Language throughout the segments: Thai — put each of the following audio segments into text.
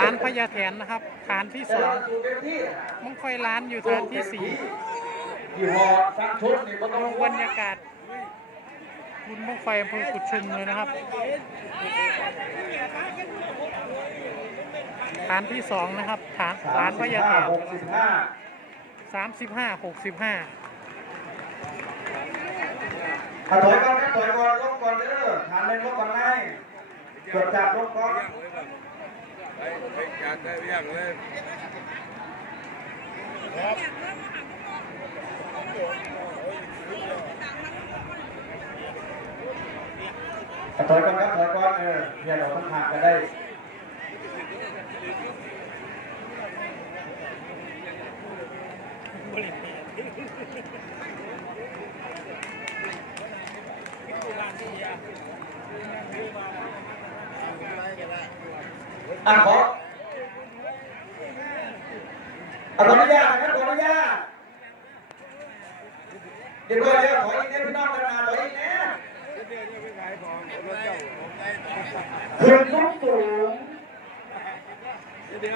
ร้านพญาแถนนะครับฐานที่สองมังค่อยร้านอยู่ฐานที่สี่ยี่ห้อสั่งชุดนี่บ่ต้องดูบรรยากาศบุญมังไฟอำเภอกุดชุมเลยนะครับฐานที่สองนะครับฐานร้านพญาแถนสามสิบห้าหกสิบห้าถอยก่อนครับถอยก่อนลงก่อนเด้อฐานเล่นลงก่อนไงตรวจจับลงก่อน ถอยก่อนครับถอยก่อนเอออย่าเราต้องหากกันได้อะขอ อะขออนุญาตนะครับขออนุญาตเดี๋ยวเดี๋ยวขออีกนิดพี่น้องกันมาขออีกนะเดี๋ยวจะไปขายของรถเจ้าของใครขึ้นสูงเดี๋ยวจะ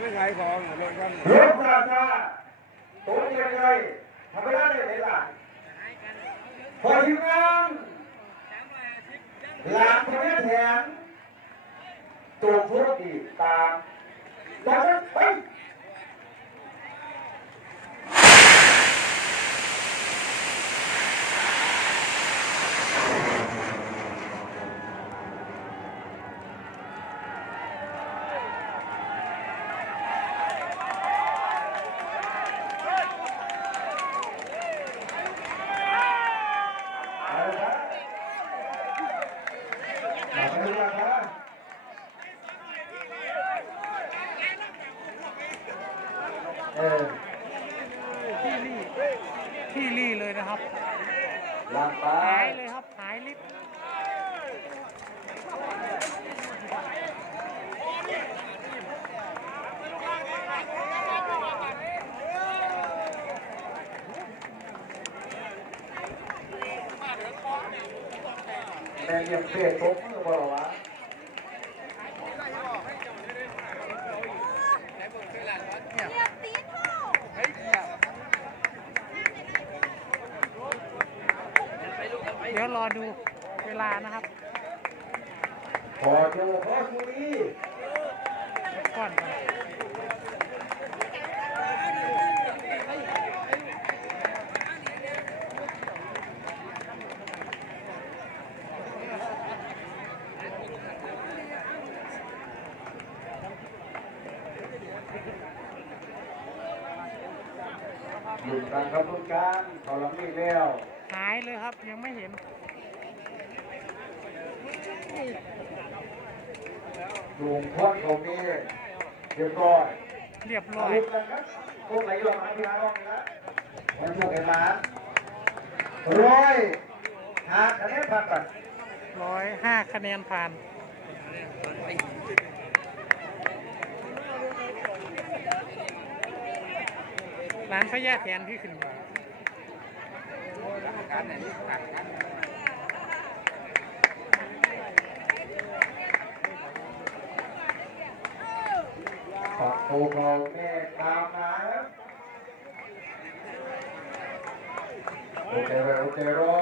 ไปขายของรถคันรถราคาตัวยังไงทำไม่ได้เลยล่ะพอทีมงานหลานคนนี้แถม ตัวธุรกิจตามแล้วก็ไป เอาละครับเอาละครับ เออ ที่รี่ ที่รี่เลยนะครับหลังไปหายเลยครับหายลิฟต์แม่เลี้ยงเป็ดตุ๊กมือบ่หรอวะ เดี๋ยวรอดูเวลานะครับพอดูพอสุรีก่อน ก่อนอยู่กันครับทุกการเขาลำนี่แล้วหายเลยครับยังไม่เห็นลุงพ่นเขานี่เรียบร้อยเรียบร้เอาอยลุกกันครับพวกไหนลงมาที่ร้านลงนะมันถูกกันมาร้อยหาคะแนนผ่านไปร้อยห้าคะแนนผ่าน ร้านพญาแทนที่ขึ้นมาขอบคุณเราแม่ตามมาครับโอเคไปโอเครอ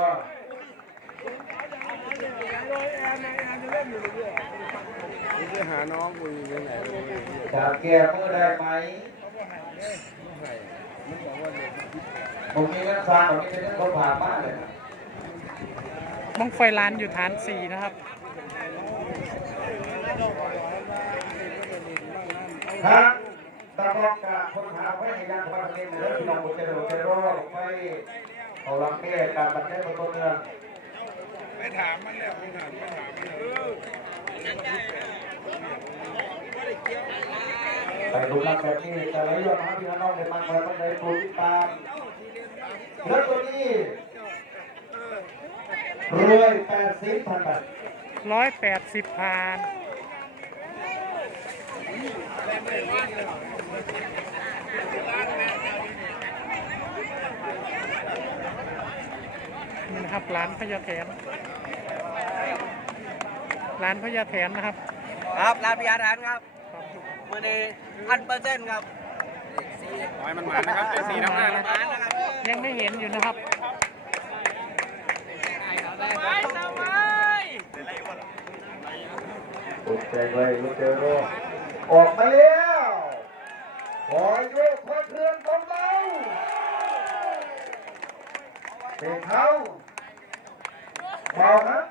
นี่จะหาน้องกูอยู่ที่ไหนเลยจะแก้มือได้ไหม มันบอกว่าเด็ก ผมมีเงินฟางผมมีเงินคนผ่านมากเลยนะบ้องไฟร้านอยู่ฐานสี่นะครับ ครับตะบอกกับคนหาไว้ในยานพาราเมนเรื่องน้องบุเจโรเจโรไปเอาลังแก้การบันเทิงตัวเมืองไปถามมันแล้วไปถามไปถามมันแล้วไปดูรักแบบนี้แต่ละเรื่องมาพี่น้องในมันคอยมันเลยดูติดตาม แล้วตัวนี้รวยแปดสิบพันบาทร้อยแปดสิบผ่านนี่นะครับร้านพญาแถนร้านพญาแถนนะครับ ครับร้านพิยาทานครับมือนี้พันเปอร์เซ็นต์ครับขอให้มันมานะครับเป็นสีน้ำหน้านะร้านนะครับ ยังไม่เห็นอยู่นะครับตกใจเลยลูกเจอโรออกมาแล้วขอโยกคนเคลื่อนของเราเด็กเขาเบาครับ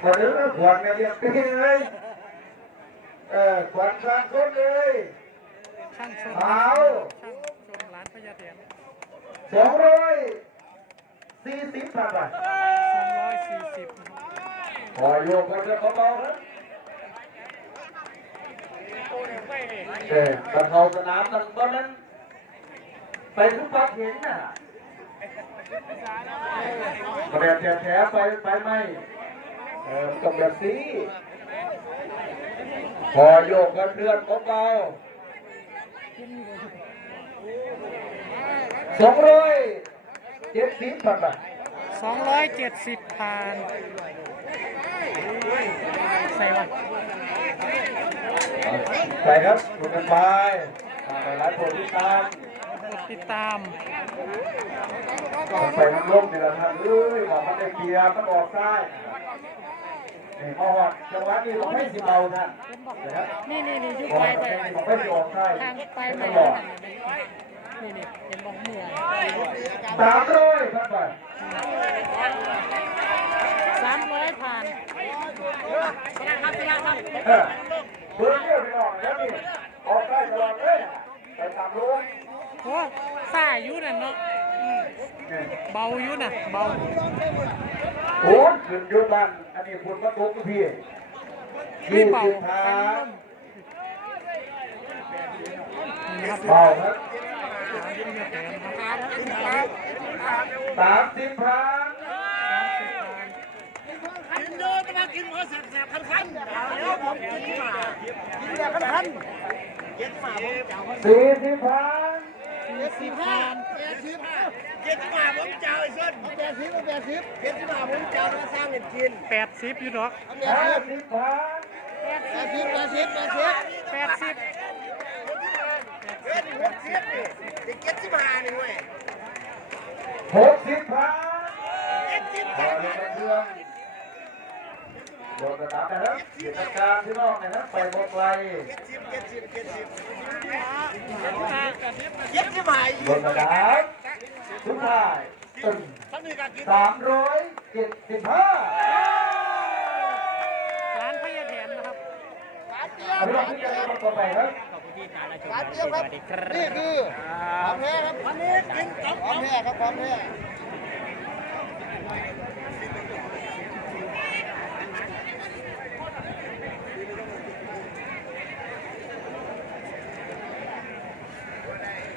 คนอื่นก็ขวานไม่เรียกพี่เลยเออขวานกลางคนเลย ช่างชนเอาช่างชนร้านพญาแถนสองร้อยสี่สิบพันบาทสองร้อยสี่สิบขอโยกคนเคลื่อนของเราครับเออกันเขาสนามนั้นตอนนั้นไปทุกปักเห็นน่ะประเดี๋ยวแฉะไปไปไหมเออต้องแบบนี้พอโยกกันเดือนของเรา สองร้อยเจ็ดสิบพันบาทสองร้อยเจ็ดสิบผ่านใส่วะไปครับดูกันไปตามไปหลายคนที่ตามกดติดตามต้องไปน้ำร่มนี่แหละท่านเอ้ยบอกมันได้เกียร์มันออก ซ้ายนี่พอดจังหวะนี้ผมให้สิเบาท่านนะครับนี่นี่นี่ยุบออไปกไปไปผมให้สิออกซ้ายทางไปไม่ไปต้องบอกนี่นี่เห็นบอกเหนื่อยสามร้อยพันบาทสามร้อยผ่านเออเบอร์เนี่ยไปออกแล้วนี่ออกได้ตลอดเลยไปตามรู้โอ้ซ่าอยู่นั่นเนาะอืมนี่เบาอยู่น่ะเบาโอ้ย ขึ้นยุบันอันนี้คุณมาตุกพี่ยี่สิบไปทาเบาครับสามสิบทางกินเยอะจะมากินหัวแสบๆคันๆเดี๋ยวผมกินมากินแบบคันๆเจ็ดมาผมเจ้าสี่สิบทา งสี่สิบผ่านเจ็ดสิบเจ็ดมาผมเจ้าไอ้ส้นแปดสิบแปดสิบเจ็ดมาผมเจ้ามาสร้างเงินกินแปดสิบอยู่ดอกห้าสิบทางแปดแปสิบแปดสิบแปดสิบแปดสิบแปดสิบเจ็ดหกสิบนี่เจ็ดสิบห้านี่เว้ยหกสิบทาเจ็ดสิบพอลงมาเดืองโดนกระดับนะครับกิจการที่นอกนะครับไปหมดไกลเจ็ดสิบเจ็ดสิบเจ็ดสิบ เจ็ดสิบห้าโดนระดับสุดท้ายตึงท่านนี่ก็กินสามร้อยเจ็ดสิบห้าร้านพญาแถนนะครับเอาไปลองพิจารณาต่อไปครับร้านเดียวครับนี่คือของแท้ครับวันนี้กินของแท้ครับของแท้